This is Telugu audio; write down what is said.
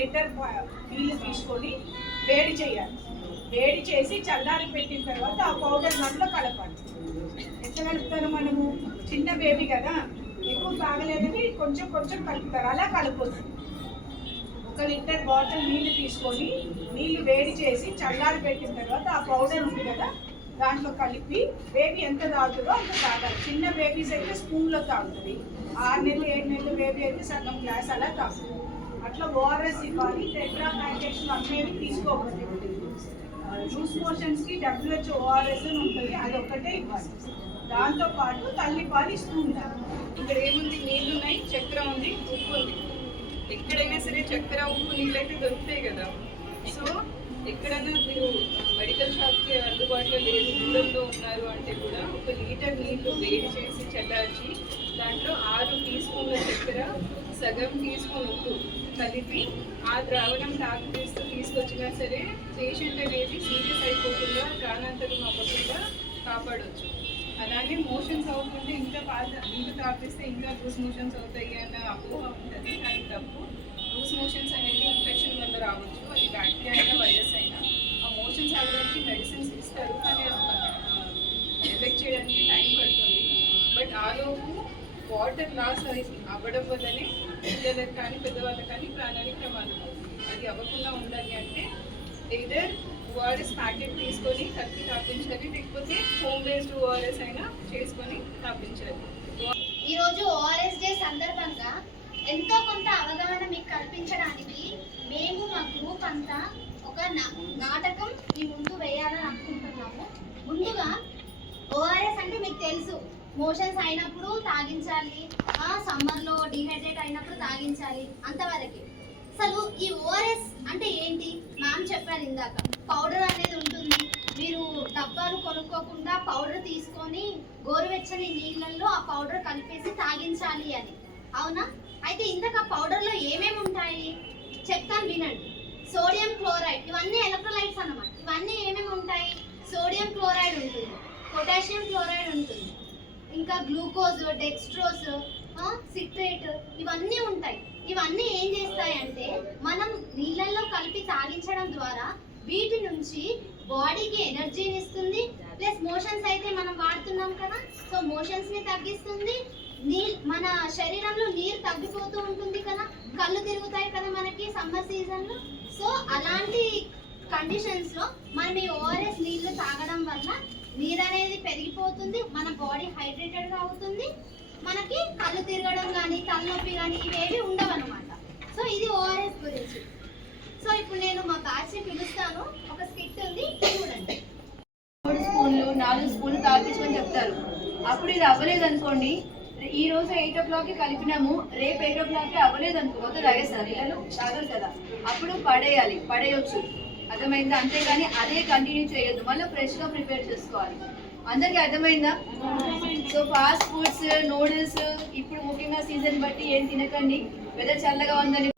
లీటర్ నీళ్ళు తీసుకొని వేడి చేయాలి. వేడి చేసి చల్లారి పెట్టిన తర్వాత ఆ పౌడర్ దాంట్లో కలపాలి. ఎట్లా కలుపుతారు మనము? చిన్న బేబీ కదా, ఎక్కువ తాగలేదని కొంచెం కొంచెం కలుపుతారు. అలా కలుపుతుంది. 1 లీటర్ బాటిల్ నీళ్ళు తీసుకొని నీళ్ళు వేడి చేసి చల్లారి పెట్టిన తర్వాత ఆ పౌడర్ ఉంది కదా దాంట్లో కలిపి బేబీ ఎంత తాగుతుందో అంత తాగాలి. చిన్న బేబీస్ అయితే స్పూన్లో తాగుతుంది. 6 నెలలు 7 నెలలు బేబీ అయితే సగం గ్లాస్ అలా తాగుతుంది. అట్లా ఓఆర్ఎస్ ఇవ్వాలి. టెట్రా ప్యాకెట్స్ అమ్మేవి తీసుకోవాలి. లూజ్ మోషన్స్కి WHO ఓఆర్ఎస్ అని ఉంటుంది, అది ఒక్కటే ఇవ్వాలి. దాంతోపాటు తల్లిపాలు ఇస్తూ ఉండాలి. ఇక్కడ ఏముంది? నీళ్ళు ఉన్నాయి, చక్కెర ఉంది, ఉప్పు ఉంది. ఎక్కడైనా సరే చక్కెర ఉప్పు నీళ్ళు అయితే దొరుకుతాయి కదా. సో ఎక్కడైనా మీరు మెడికల్ షాప్కి అందుబాటులో లేదు, దూరంలో ఉన్నారు అంటే కూడా 1 లీటర్ నీళ్లు వేడి చేసి చల్లార్చి దాంట్లో 6 టీ స్పూన్ల చక్కెర, సగం టీ స్పూన్ ఉప్పు కలిపి ఆ ద్రావణం తాగిస్తూ తీసుకొచ్చినా సరే పేషెంట్ అనేది సీరియస్ అయిపోకుండా ప్రాణాంతకం అవ్వకుండా కాపాడవచ్చు. అలాగే మోషన్స్ అవ్వకుండా ఇంకా నీళ్ళు తాగిస్తే ఇంకా లూజ్ మోషన్స్ అవుతాయి అన్న అపోహ ఉంటుంది. అది తప్పు. లూజ్ మోషన్స్ అనేది ఇన్ఫెక్షన్ వల్ల రావచ్చు. అది బ్యాక్టీరియా అయినా వైరస్ అయినా. ఆ మోషన్స్ అవ్వడానికి మెడిసిన్స్ ఇస్తారు, కానీ ఎఫెక్ట్ చేయడానికి టైం పడుతుంది. బట్ ఆలోపు వాటర్ లాస్ అవ్వడం వల్లనే పిల్లలకు కానీ పెద్దవాళ్ళకి కానీ ప్రాణానికి ప్రమాదం అవుతుంది. అది అవ్వకుండా ఉండాలి అంటే ఎయిదర్ ఓఆర్ఎస్ ప్యాకెట్ తీసుకొని కలిపి తాపించాలి, లేకపోతే హోమ్ బేస్డ్ ఓఆర్ఎస్ అయినా చేసుకొని తాపించాలి. ఈరోజు ఓఆర్ఎస్ డే సందర్భంగా ఎంతో కొంత అవగాహన మీకు కల్పించడానికి మేము మా గ్రూప్ అంతా ఒక నాటకం మీ ముందు వేయాలని అనుకుంటున్నాము. ముందుగా ఓఆర్ఎస్ అంటే మీకు తెలుసు, మోషన్స్ అయినప్పుడు తాగించాలి, సమ్మర్లో డిహైడ్రేట్ అయినప్పుడు తాగించాలి, అంతవరకు. అసలు ఈ ఓఆర్ఎస్ అంటే ఏంటి? మ్యామ్ చెప్పారు ఇందాక, పౌడర్ అనేది ఉంటుంది. మీరు డబ్బాలు కొనుక్కోకుండా పౌడర్ తీసుకొని గోరువెచ్చని నీళ్ళల్లో ఆ పౌడర్ కలిపేసి తాగించాలి అని, అవునా? అయితే ఇందాక పౌడర్లో ఏమేమి ఉంటాయి చెప్తాను, వినండి. సోడియం క్లోరైడ్, ఇవన్నీ ఎలక్ట్రోలైట్స్ అన్నమాట. ఇవన్నీ ఏమేమి ఉంటాయి? సోడియం క్లోరైడ్ ఉంటుంది, పొటాషియం క్లోరైడ్ ఉంటుంది, ఇంకా గ్లూకోజ్, డెక్స్ట్రోజ్, సిట్రేట్, ఇవన్నీ ఉంటాయి. ఇవన్నీ ఏం చేస్తాయంటే మనం నీళ్ళల్లో కలిపి తాగించడం ద్వారా వీటి నుంచి బాడీకి ఎనర్జీని ఇస్తుంది. ప్లస్ మోషన్స్ అయితే మనం వాడుతున్నాం కదా, సో మోషన్స్ని తగ్గిస్తుంది. మన శరీరంలో నీరు తగ్గిపోతూ ఉంటుంది కదా, కళ్ళు తిరుగుతాయి కదా మనకి సమ్మర్ సీజన్లో. సో అలాంటి కండిషన్స్లో మనం ఈ ఓఆర్ఎస్ నీళ్లు తాగడం వల్ల నీరు అనేది పెరిగిపోతుంది, మన బాడీ హైడ్రేటెడ్గా అవుతుంది, మనకి కళ్ళు తిరగడం కానీ తలనొప్పి కానీ ఇవేవి ఉండవు అనమాట. సో ఇది ఓఆర్ఎస్ గురించి. సో ఇప్పుడు నేను మా బ్యాచ్ని పిలుస్తాను, ఒక స్కిట్ ఉంది, చూడండి. 3 స్పూన్లు 4 స్పూన్లు తాగించమని చెప్తారు. అప్పుడు ఇది అవ్వలేదు అనుకోండి, ఈ రోజు 8 o'clockకి కలిపినాము, రేపు 8 o'clockకి అవ్వలేదు అనుకో, మొత్తం తాగేస్తారు. పిల్లలు తాగరు కదా, అప్పుడు పడేయచ్చు. అర్థమైందా? అంతేగాని అదే కంటిన్యూ చేయొద్దు, మళ్ళీ ఫ్రెష్గా ప్రిపేర్ చేసుకోవాలి. అందరికీ అర్థమైందా? సో ఫాస్ట్ ఫుడ్స్, నూడిల్స్ ఇప్పుడు ముఖ్యంగా సీజన్ బట్టి ఏం తినకండి. వెదర్ చల్లగా ఉందని